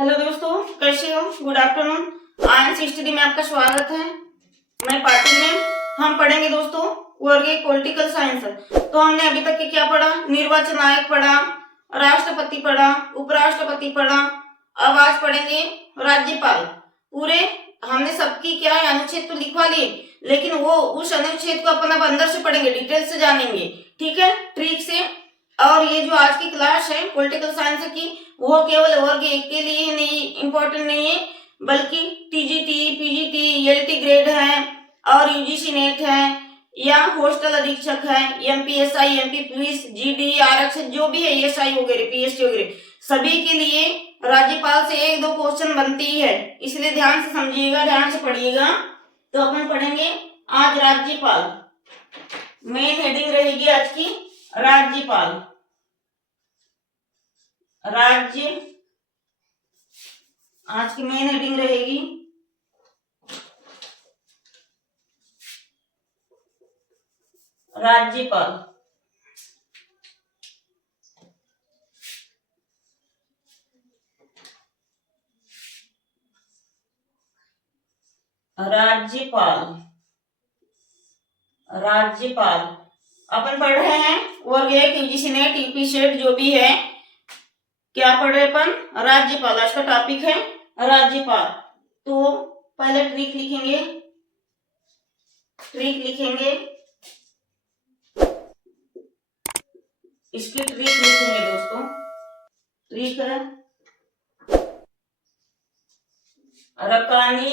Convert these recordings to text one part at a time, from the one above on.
Hello दोस्तों, कैसे हो? Good afternoon. आयन हिस्ट्री में आपका स्वागत है। मैं पाटिल में हम पढ़ेंगे दोस्तों वर्ग एक पॉलिटिकल साइंस। तो हमने अभी तक के क्या पढ़ा? निर्वाचन आयोग पढ़ा, राष्ट्रपति पढ़ा, उपराष्ट्रपति पढ़ा। अब आज पढ़ेंगे राज्यपाल। पूरे हमने सबकी क्या है अनुच्छेद तो लिखवा लिए, लेकिन वो उस अनुच्छेद को अपन अब अंदर से पढ़ेंगे, डिटेल से जानेंगे, ठीक है, ट्रिक से। और ये जो आज की क्लास है पॉलिटिकल साइंस की, वो केवल वर्ग एक के लिए ही नहीं इम्पोर्टेंट नहीं है, बल्कि टीजीटी, पीजीटी, एलटी ग्रेड है और यूजीसी नेट है या हॉस्टल अधीक्षक है, एमपीएसआई, एमपी पुलिस, जीडी, आरक्षक जो भी है, एसआई वगैरह, पीएसटी वगैरह, सभी के लिए राज्यपाल से एक दो क्वेश्चन बनती ही है। इसलिए ध्यान से समझिएगा, ध्यान से पढ़िएगा। तो अपन पढ़ेंगे आज राज्यपाल। मेन हेडिंग रहेगी आज की राज्यपाल। राज्य आज की मेन हेडिंग रहेगी राज्यपाल। राज्यपाल राज्यपाल अपन पढ़ रहे हैं वर्ग एक यूजीसी नेट यूपी सेट जो भी है, क्या पढ़ रहे अपन? राज्यपाल। आज का टॉपिक है राज्यपाल। तो पहले ट्रिक लिखेंगे, इसकी ट्रिक लिखेंगे दोस्तों। ट्रिक है रकानी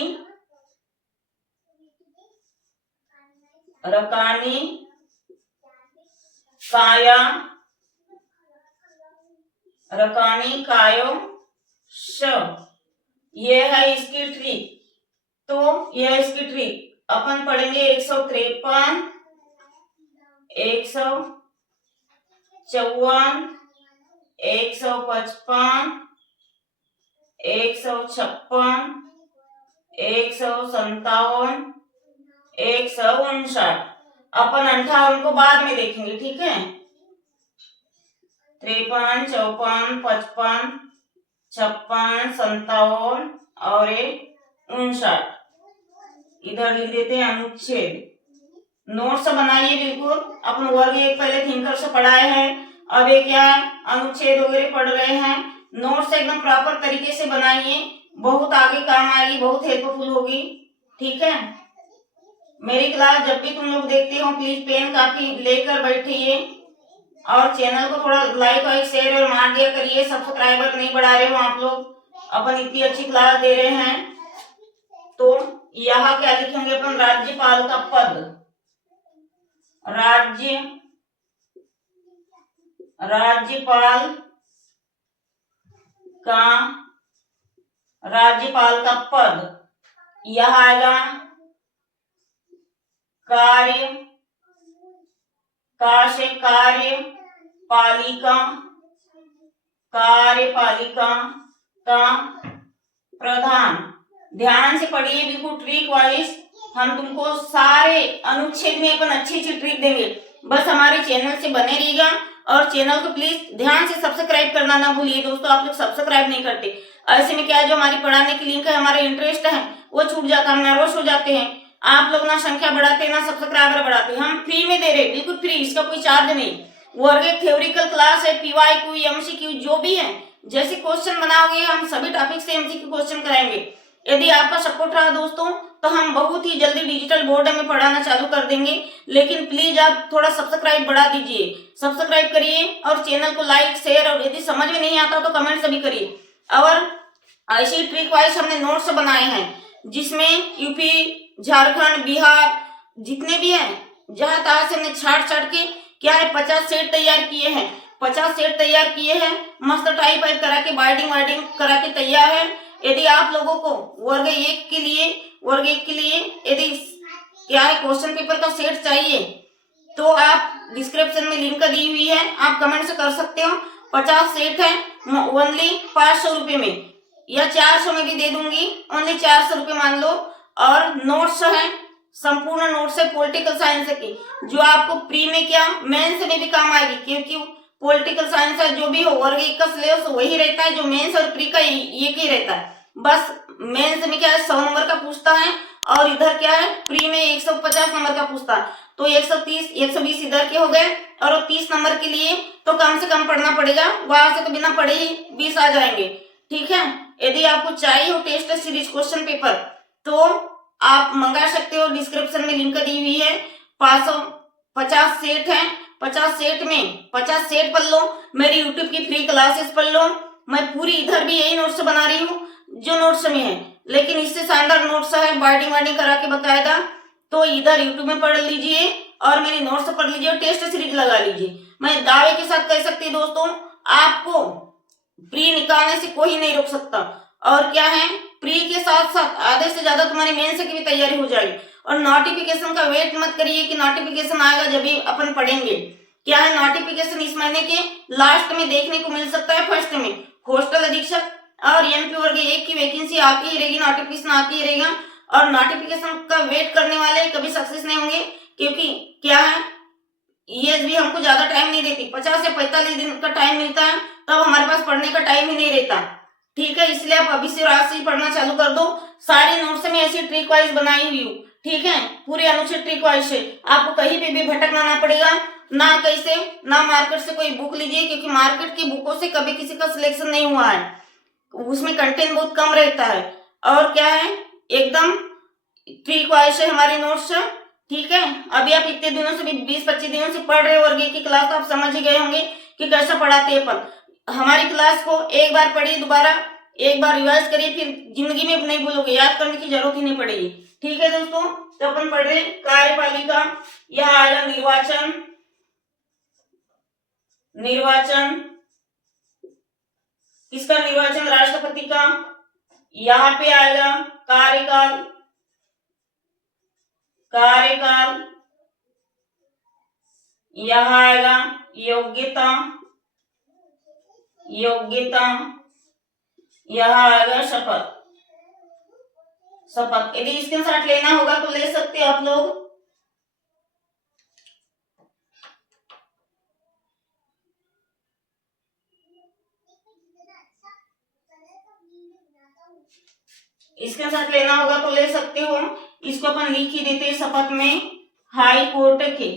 काया, रकानी कायो श, ये है इसकी ट्रिक। तो यह है इसकी ट्रिक। अपन पढ़ेंगे 153, 154, 155, 156, 157, 159। अपन 58 को बाद में देखेंगे, ठीक है। 53, 54, 55, 56, 57 और 59 इधर लिख देते हैं अनुच्छेद। नोट्स बनाइए बिल्कुल। अपन वर्ग एक पहले थिंकर से पढ़ाए हैं, अब एक क्या है अनुच्छेद वगैरह पढ़ रहे हैं। नोट्स एकदम प्रॉपर तरीके से बनाइए, बहुत आगे काम आएगी, बहुत हेल्पफुल होगी, ठीक है। मेरी क्लास जब भी तुम लोग देखते हो प्लीज पेन कापी लेकर बैठिए और चैनल को थोड़ा लाइक शेयर और मार दिया करिए। सब्सक्राइबर नहीं बढ़ा रहे हो आप लोग, अपन इतनी अच्छी क्लास दे रहे हैं। तो यहाँ क्या लिखेंगे अपन? राज्यपाल का पद। राज्यपाल का पद यह आएगा कार्य, का से कार्यपालिका का प्रधान। ध्यान से पढ़िए बिल्कुल ट्रिक वाइज। हम तुमको सारे अनुच्छेद में अपन अच्छी ट्रिक देंगे, बस हमारे चैनल से बने रहिएगा। और चैनल को प्लीज ध्यान से सब्सक्राइब करना ना भूलिए दोस्तों, आप लोग सब्सक्राइब नहीं करते। ऐसे में क्या है, जो हमारी पढ़ाने की लिंक है, हमारे इंटरेस्ट है, वो छूट जाता है, हम नर्वस हो जाते हैं। आप लोग ना संख्या बढ़ाते ना सब्सक्राइबर बढ़ाते। हम फ्री में दे रहे, बिल्कुल फ्री, इसका कोई चार्ज नहीं। वर्ग एक थ्योरिकल क्लास है, पीवाईक्यू, एमसीक्यू जो भी है, जैसे क्वेश्चन बनाओगे हम सभी टॉपिक से एमसीक्यू क्वेश्चन कराएंगे। यदि आपका सपोर्ट रहा दोस्तों तो हम बहुत ही जल्दी डिजिटल बोर्ड में पढ़ाना चालू कर देंगे। लेकिन प्लीज आप थोड़ा सब्सक्राइब बढ़ा दीजिए, सब्सक्राइब करिए और चैनल को लाइक शेयर, और यदि समझ में नहीं आता तो कमेंट सभी करिए। और ऐसी ट्रिक वाइज हमने नोट्स बनाए हैं, जिसमें यूपी, झारखंड, बिहार जितने भी हैं, जहां तहां से हमने छाट के क्या है 50 सेट तैयार किए हैं। 50 सेट तैयार किए हैं, मस्त टाइप वाइप करा के, बाइंडिंग करा के तैयार है। यदि आप लोगों को वर्ग एक के लिए यदि क्या है क्वेश्चन पेपर का सेट चाहिए तो आप डिस्क्रिप्शन में लिंक दी हुई है, आप कमेंट से कर सकते हो। 50 सेट है, ओनली 500 रुपए में, या 400 में भी दे दूंगी, ओनली 400 रुपए मान लो। और नोट्स है, संपूर्ण नोट्स है पॉलिटिकल साइंस की, जो आपको प्री में क्या मेंस में भी काम आएगी, क्योंकि पॉलिटिकल साइंस है, जो भी हो, वर्ग 1 का सिलेबस वही रहता है जो मेंस और प्री का एक ही रहता है। बस मेंस में क्या है 100 नंबर का पूछता है और इधर क्या है प्री में 150 नंबर का पूछता है। तो 130 120 इधर के हो गए और 30 नंबर के लिए तो कम से कम पढ़ना पड़ेगा, वहां से तो बिना पढ़े ही 20 आ जाएंगे। ठीक है, यदि आपको चाहिए हो टेस्ट सीरीज क्वेश्चन पेपर तो आप मंगा सकते हो, डिस्क्रिप्शन में लिंक दी हुई है। 550 सेट है, 50 सेट में 50 सेट पढ़ लो, मेरी यूट्यूब की फ्री क्लासेस पढ़ लो। मैं पूरी इधर भी यही नोट्स बना रही हूँ जो नोट्स में है, लेकिन इससे शानदार नोट्स है बाइंडिंग वाइंडिंग करा के बकायदा। तो इधर यूट्यूब में पढ़ लीजिए और मेरी नोट्स पढ़ लीजिए और टेस्ट सीरीज लगा लीजिए। मैं दावे के साथ कह सकती हूँ दोस्तों, आपको प्री निकालने से कोई नहीं रोक सकता। और क्या है, प्री के साथ साथ आधे से ज्यादा तुम्हारी मेंस की भी तैयारी हो जाएगी। और नोटिफिकेशन का वेट मत करिए कि नोटिफिकेशन आएगा जब भी अपन पढ़ेंगे। क्या है, नोटिफिकेशन इस महीने के लास्ट में देखने को मिल सकता है। फर्स्ट में हॉस्टल अधीक्षक और एमपी वर्ग 1 की वैकेंसी आती ही रहेगी, नोटिफिकेशन आती ही रहेगा। और नोटिफिकेशन का वेट करने वाले कभी सक्सेस नहीं होंगे, क्योंकि क्या है ये भी हमको ज्यादा टाइम नहीं देती, 50 से 45 दिन का टाइम मिलता है, तब हमारे पास पढ़ने का टाइम ही नहीं रहता। ठीक है, इसलिए आप अभी से रात से ही पढ़ना चालू कर दो। सारी नोट्स में ऐसी ट्रिक वाइज बनाई हुई हूँ। ठीक है, पूरे अनुच्छेद ट्रिक वाइज से आपको कहीं पे भी भटकना ना पड़ेगा, ना कैसे ना मार्केट से कोई बुक लीजिए, क्योंकि मार्केट की बुकों से कभी किसी का सिलेक्शन नहीं हुआ है, उसमें कंटेंट बहुत कम रहता है। और क्या है, एकदम ट्रिक वाइज से हमारी नोट्स। ठीक है, अभी आप इतने दिनों से भी 20-25 दिनों से पढ़ रहे हो वर्ग 1 की क्लास, तो आप समझ ही गए होंगे कि कैसा पढ़ाते हैं अपन। हमारी क्लास को एक बार पढ़िए, दोबारा एक बार रिवाइज करिए, फिर जिंदगी में नहीं भूलोगे, याद करने की जरूरत ही नहीं पड़ेगी। ठीक है दोस्तों, तो अपन पढ़ रहे कार्यपालिका, यहाँ आएगा निर्वाचन, निर्वाचन किसका, निर्वाचन राष्ट्रपति का। यहाँ पे आएगा कार्यकाल, कार्यकाल, यहाँ आएगा योग्यता, योग्यता, यहाँ आएगा शपथ, शपथ। यदि स्क्रीनशॉट लेना होगा तो ले सकते हो आप लोग। स्क्रीनशॉट लेना होगा तो ले सकते हो। इसको अपन लिख ही देते हैं शपथ में, हाई कोर्ट के,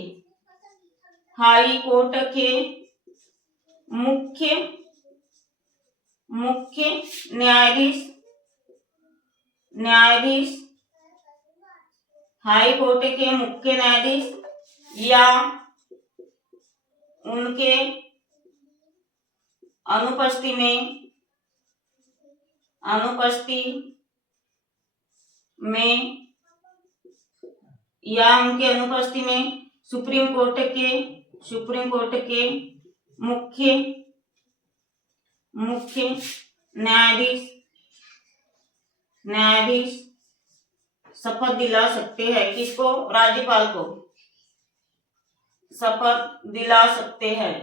हाई कोर्ट के मुख्य, मुख्य न्यायाधीश, न्यायाधीश, हाई कोर्ट के मुख्य न्यायाधीश या उनके अनुपस्थिति में, अनुपस्थिति में या उनके अनुपस्थिति में सुप्रीम कोर्ट के, सुप्रीम कोर्ट के मुख्य, मुख्य न्यायाधीश, न्यायाधीश शपथ दिला सकते हैं। किसको, राज्यपाल को शपथ दिला सकते हैं,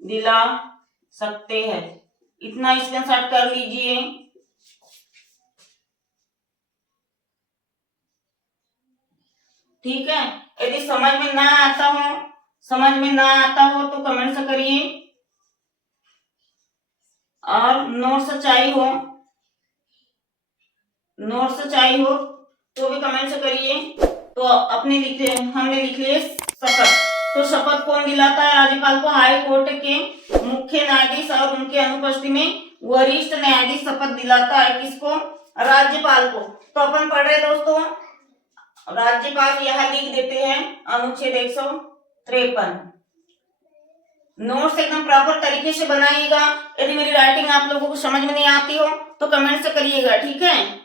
दिला सकते हैं। इतना स्क्रीनशॉट कर लीजिए। ठीक है, यदि समझ में ना आता हो, समझ में ना आता हो तो कमेंट से करिए, और नोट्स चाहिए हो, नोट्स चाहिए हो तो भी कमेंट से करिए। तो अपने लिख ले, हमने लिख लिए शपथ। तो शपथ कौन दिलाता है राज्यपाल को, हाई कोर्ट के मुख्य न्यायाधीश और उनके अनुपस्थिति में वरिष्ठ न्यायाधीश शपथ दिलाता है। किसको, राज्यपाल को। तो अपन पढ़ रहे दोस्तों, राज्यपाल यहाँ लिख देते हैं अनुच्छेद 153। नोट्स एकदम प्रॉपर तरीके से बनाइएगा। यदि मेरी राइटिंग आप लोगों को समझ में नहीं आती हो तो कमेंट से करिएगा। ठीक है,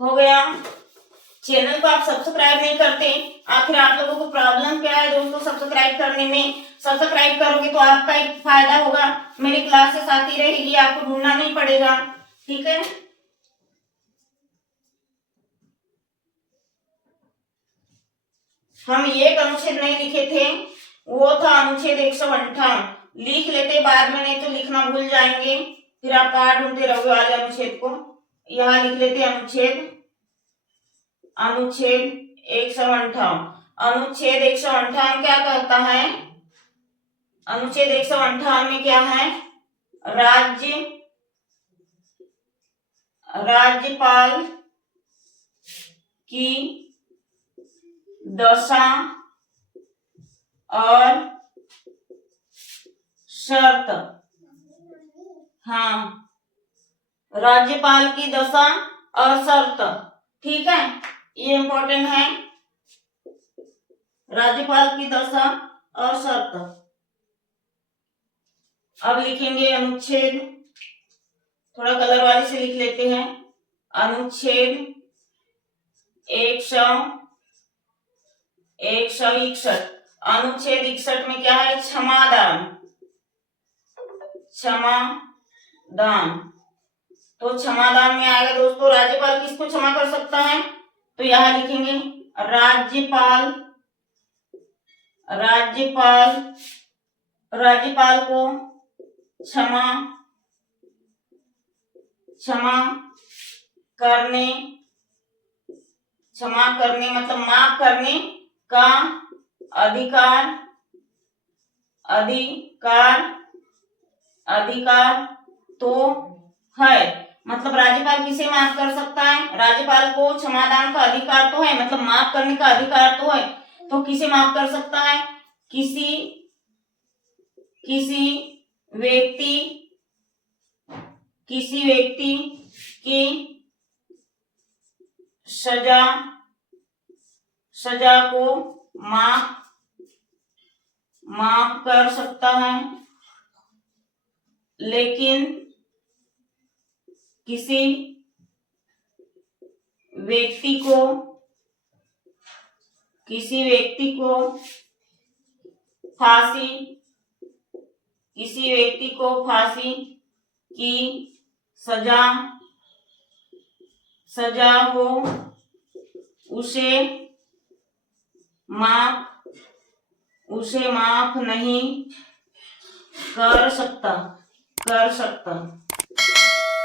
हो गया। चैनल को आप सब्सक्राइब नहीं करते, आखिर आप लोगों को प्रॉब्लम क्या है दोस्तों सब्सक्राइब करने में। सब्सक्राइब करोगे तो आपका एक फायदा होगा, मेरी क्लासेस आती रहेगी, आपको ढूंढना नहीं पड़ेगा। ठीक है। हम एक अनुच्छेद नहीं लिखे थे, वो था अनुच्छेद 158। लिख लेते बाद में, नहीं तो लिखना भूल जाएंगे, फिर आप कहाँ ढूंढते रहोगे वाले अनुच्छेद को। यहाँ लिख लेते अनुच्छेद अनुच्छेद 158। अनुच्छेद 158 क्या कहता है? अनुच्छेद 158 में क्या है? राज्यपाल की दशा और शर्त। हाँ, राज्यपाल की दशा और शर्त, ठीक है, ये इंपॉर्टेंट है। राज्यपाल की दशा और शर्त। अब लिखेंगे अनुच्छेद, थोड़ा कलर वाले से लिख लेते हैं। अनुच्छेद 161। अनुच्छेद 61 में क्या है? क्षमादान। क्षमादान, तो क्षमादान में आएगा दोस्तों, राज्यपाल किसको क्षमा कर सकता है? तो यहां लिखेंगे राज्यपाल को क्षमा करने मतलब माफ करने का अधिकार तो है। मतलब राज्यपाल किसे माफ कर सकता है? राज्यपाल को क्षमादान का अधिकार तो है, मतलब माफ करने का अधिकार तो है। तो किसे माफ कर सकता है? किसी व्यक्ति की सजा को माफ कर सकता है, लेकिन किसी व्यक्ति को फांसी की सजा हो, उसे माफ नहीं कर सकता।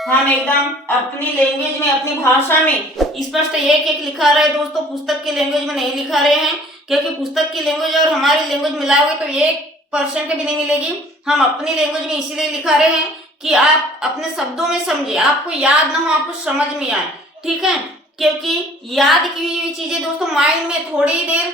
हम एकदम अपनी लैंग्वेज में, अपनी भाषा में स्पष्ट एक लिखा रहे दोस्तों, पुस्तक की लैंग्वेज में नहीं लिखा रहे हैं, क्योंकि पुस्तक की लैंग्वेज और हमारी लैंग्वेज मिलाओगे तो 1% भी नहीं मिलेगी। हम अपनी लैंग्वेज में इसीलिए लिखा रहे हैं कि आप अपने शब्दों में समझे, आपको याद ना हो, आपको समझ में आए, ठीक है। क्योंकि याद की हुई चीजें दोस्तों माइंड में थोड़ी देर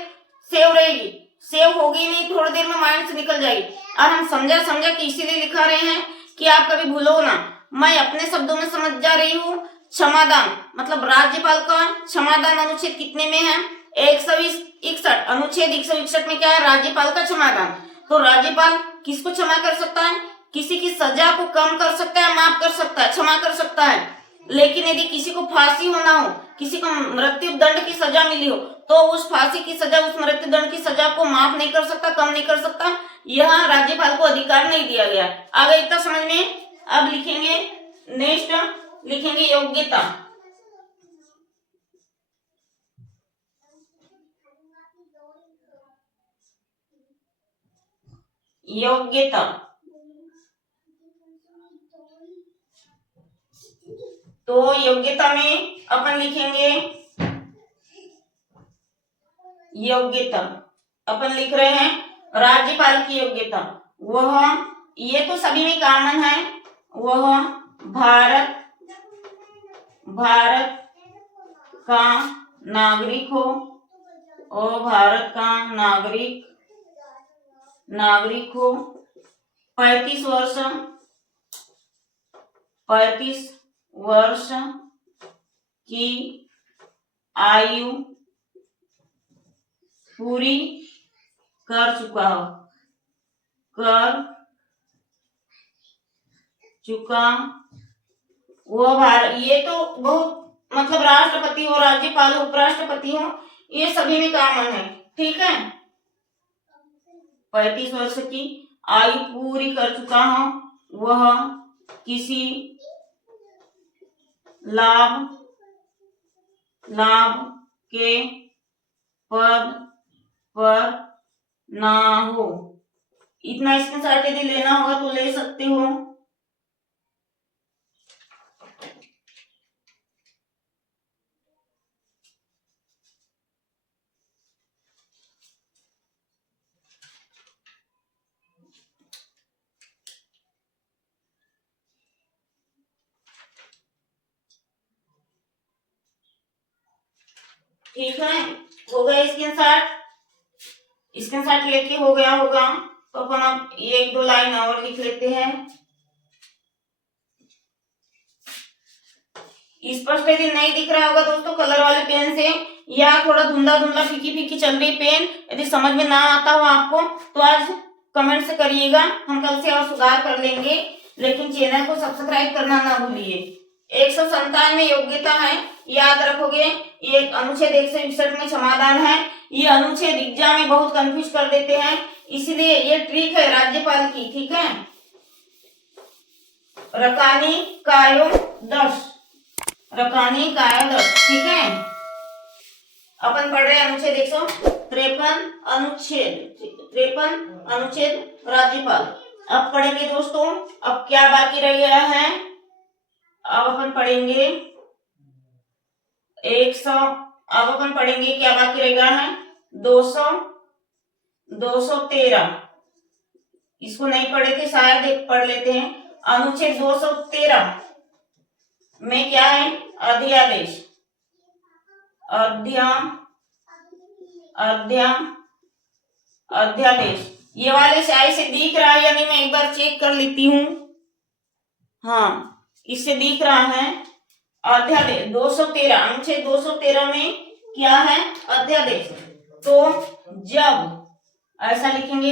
सेव रहेगी, सेव होगी नहीं, थोड़ी देर में माइंड से निकल जाएगी। और हम समझा कि इसीलिए लिखा रहे हैं कि आप कभी भूलो ना। मैं अपने शब्दों में समझ जा रही हूँ। क्षमादान मतलब राज्यपाल का क्षमादान अनुच्छेद कितने में है? 161। अनुच्छेद 161 में क्या है? राज्यपाल का क्षमादान। तो राज्यपाल किसको क्षमा कर सकता है? किसी की सजा को कम कर सकता है, माफ कर सकता है, क्षमा कर सकता है। लेकिन यदि किसी को फांसी होना हो, किसी को मृत्यु दंड की सजा मिली हो, तो उस फांसी की सजा, उस मृत्यु दंड की सजा को माफ नहीं कर सकता, कम नहीं कर सकता। यह राज्यपाल को अधिकार नहीं दिया गया। आगे इतना समझ में। अब लिखेंगे नेक्स्ट, लिखेंगे योग्यता। तो योग्यता में अपन लिखेंगे अपन लिख रहे हैं राज्यपाल की योग्यता। वह, ये तो सभी में कॉमन है, वह भारत का नागरिक हो और भारत का नागरिक हो, 35 वर्ष की आयु पूरी कर चुका वो भारत, ये तो बहुत मतलब राष्ट्रपति हो, राज्यपाल हो, उपराष्ट्रपति हो, ये सभी में कॉमन है, ठीक है। 35 वर्ष की आयु पूरी कर चुका हो, वह किसी लाभ के पद पर ना हो। इतना स्क्रीनशॉट यदि लेना होगा तो ले सकते हो। ठीक है, हो गया स्क्रीनशॉट। स्क्रीनशॉट लेके हो गया होगा तो अपन अब एक दो लाइन और लिख लेते हैं। स्पष्ट यदि नहीं दिख रहा होगा दोस्तों कलर वाले पेन से, या थोड़ा धुंधला धुंधला फीकी फीकी चल रही पेन, यदि समझ में ना आता हो आपको तो आज कमेंट से करिएगा, हम कल से और सुधार कर लेंगे। लेकिन चैनल को सब्सक्राइब करना ना भूलिए। 157 में योग्यता है, याद रखोगे। ये अनुच्छेद 161 में क्षमादान है। ये अनुच्छेद एग्जाम में बहुत कंफ्यूज कर देते हैं, इसलिए ये ट्रिक है राज्यपाल की। ठीक है, रकानी कायो 10, रकानी कायो 10। ठीक है, अपन पढ़ रहे हैं अनुच्छेद 153 अनुच्छेद राज्यपाल। अब पढ़ेंगे दोस्तों, अब क्या बाकी रह गया है। अब अपन पढ़ेंगे 100, अब अपन पढ़ेंगे क्या बाकी रह गया है 213। इसको नहीं पढ़े थे शायद, एक पढ़ लेते हैं। अनुच्छेद 213 में क्या है, अध्यादेश। अध्यादेश ये वाले स्याही से दिख रहा है या नहीं, मैं एक बार चेक कर लेती हूँ। हाँ, इससे दिख रहा है अध्यादेश 213। अनुच्छेद 213 में क्या है, अध्यादेश। तो जब ऐसा लिखेंगे,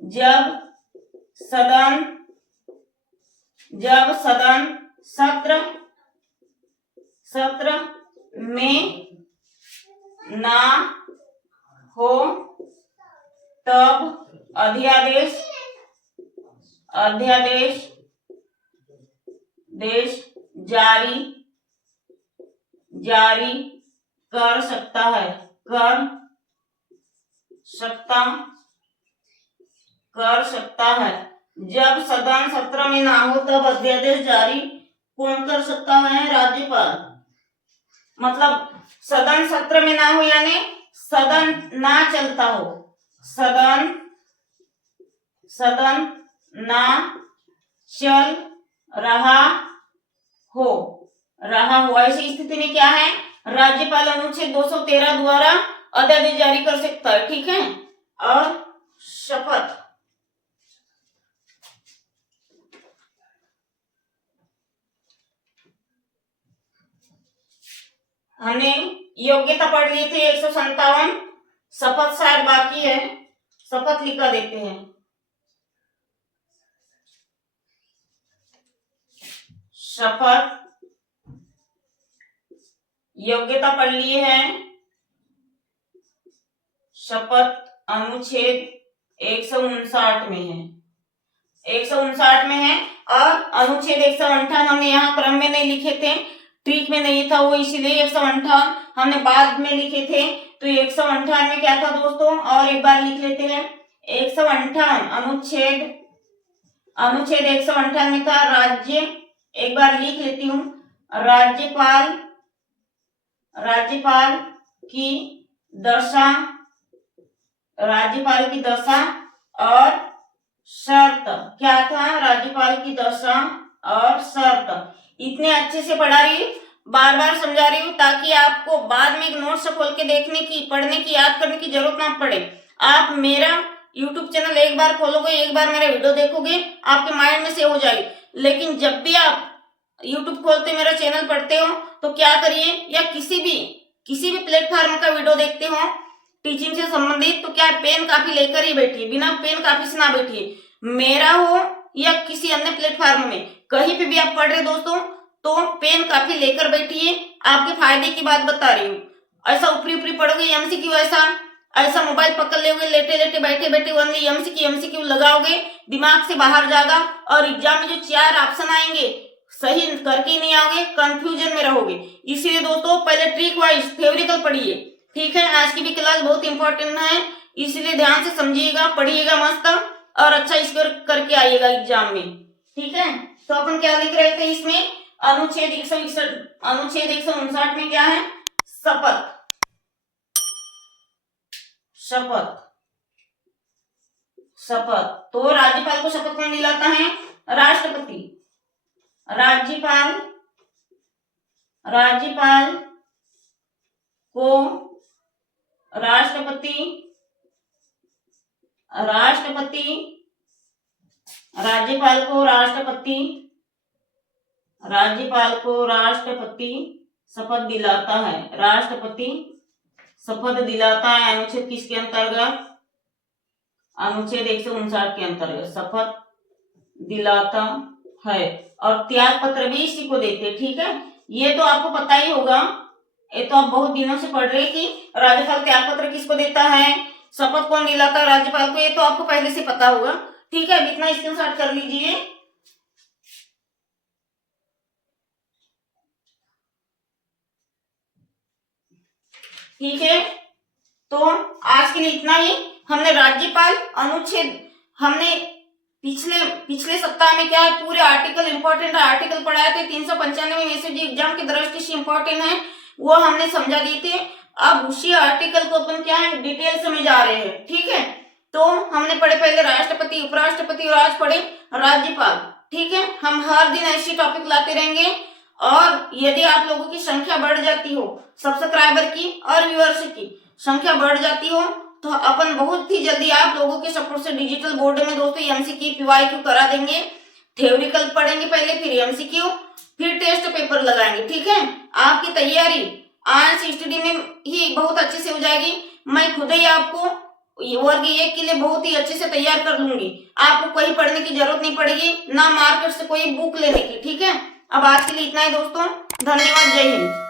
जब सदन सत्र में ना हो तब अध्यादेश जारी कर सकता है, कर सकता है। जब सदन सत्र में ना हो तब अध्यादेश जारी कौन कर सकता है, राज्यपाल। मतलब सदन सत्र में ना हो यानी सदन ना चलता हो, सदन ना चल रहा हो, ऐसी स्थिति में क्या है, राज्यपाल अनुच्छेद 213 द्वारा अध्यादेश जारी कर सकता है। ठीक है, और शपथ। हमने योग्यता पढ़ ली थी 157, शपथ शायद बाकी है, शपथ लिखा देते हैं। शपथ योग्यता पढ़ ली है। शपथ अनुच्छेद 159 में है, 159 में है। और अनुच्छेद 158 हमने यहाँ क्रम में नहीं लिखे थे, ट्रिक में नहीं था वो, इसीलिए 158 हमने बाद में लिखे थे। तो 158 में क्या था दोस्तों, और एक बार लिख लेते हैं। 158 अनुच्छेद 158 में था राज्य, एक बार लिख लेती हूँ। राज्यपाल की दशा और शर्त। क्या था, राज्यपाल की दशा और शर्त। इतने अच्छे से पढ़ा रही हूँ, बार बार समझा रही हूँ, ताकि आपको बाद में नोट से खोल के देखने की, पढ़ने की, याद करने की जरूरत ना पड़े। आप मेरा YouTube चैनल एक बार खोलोगे, एक बार मेरा वीडियो देखोगे, आपके माइंड में सेव हो जाएगी। लेकिन जब भी आप YouTube खोलते मेरा चैनल पढ़ते हो तो क्या करिए, या किसी भी प्लेटफॉर्म का वीडियो देखते हो टीचिंग से संबंधित, तो क्या पेन कापी लेकर ही बैठिए, बिना पेन कापी से ना बैठिए। मेरा हो या किसी अन्य प्लेटफॉर्म में कहीं पे भी आप पढ़ रहे दोस्तों, तो पेन कापी लेकर बैठिए। आपके फायदे की बात बता रही हूँ। ऐसा ऊपरी पढ़ोगे एमसीक्यू, ऐसा मोबाइल पकड़ लोगे, लेटे बैठे ओनली एमसीक्यू लगाओगे, दिमाग से बाहर जाएगा, और एग्जाम में जो 4 ऑप्शन आएंगे सही करके नहीं आओगे, कंफ्यूजन में रहोगे। इसीलिए दोस्तों पहले ट्रिक वाइज थ्योरिकल पढ़िए, ठीक है, आज की भी क्लास बहुत इंपॉर्टेंट है, इसलिए ध्यान से समझिएगा, पढ़िएगा मस्त और अच्छा स्कोर करके आइएगा एग्जाम में। ठीक है, तो अपन क्या लिख रहे थे इसमें, अनुच्छेद 159 में क्या है, शपथ। शपथ शपथ तो राज्यपाल को शपथ कौन दिलाता है, राष्ट्रपति। राज्यपाल को राष्ट्रपति शपथ दिलाता है। राष्ट्रपति शपथ दिलाता है अनुच्छेद किसके अंतर्गत, अनुच्छेद 159 के अंतर्गत शपथ दिलाता है। और त्याग पत्र भी इसी को देते। ठीक है, ये तो आपको पता ही होगा, ये तो आप बहुत दिनों से पढ़ रहे कि राज्यपाल त्याग पत्र किसको देता है, शपथ कौन दिलाता है राज्यपाल को, ये तो आपको पहले से पता होगा। ठीक है, इतना स्क्रीनशॉट कर लीजिए। ठीक है, तो आज के लिए इतना ही। हमने राज्यपाल अनुच्छेद, हमने पिछले सप्ताह में क्या है, पूरे आर्टिकल इंपॉर्टेंट आर्टिकल पढ़ाए थे, 395 में से जो एग्जाम की दृष्टि से इंपॉर्टेंट है वो हमने समझा दिए थे। अब उसी आर्टिकल को अपन क्या है डिटेल से में जा रहे हैं। ठीक है, तो हमने पढ़े पहले राष्ट्रपति, उपराष्ट्रपति और आज पढ़े राज्यपाल। ठीक है, हम हर दिन ऐसी टॉपिक लाते रहेंगे और यदि आप लोगों की संख्या बढ़ जाती हो, सब्सक्राइबर की और व्यूअर्स की संख्या बढ़ जाती हो, तो अपन बहुत ही जल्दी आप लोगों के सपोर्ट से डिजिटल बोर्ड में दोस्तों एमसीक्यू पीवाईक्यू करा देंगे। थ्योरिकल पढ़ेंगे पहले, फिर एमसीक्यू, फिर टेस्ट पेपर लगाएंगे। ठीक है, आपकी तैयारी आईएएस स्टडी में ही बहुत अच्छे से हो जाएगी। मैं खुद ही आपको वर्ग 1 के लिए बहुत ही अच्छे से तैयार कर लूंगी। आपको कहीं पढ़ने की जरूरत नहीं पड़ेगी, ना मार्केट से कोई बुक लेने की। ठीक है, अब आज के लिए इतना ही दोस्तों, धन्यवाद, जय हिंद।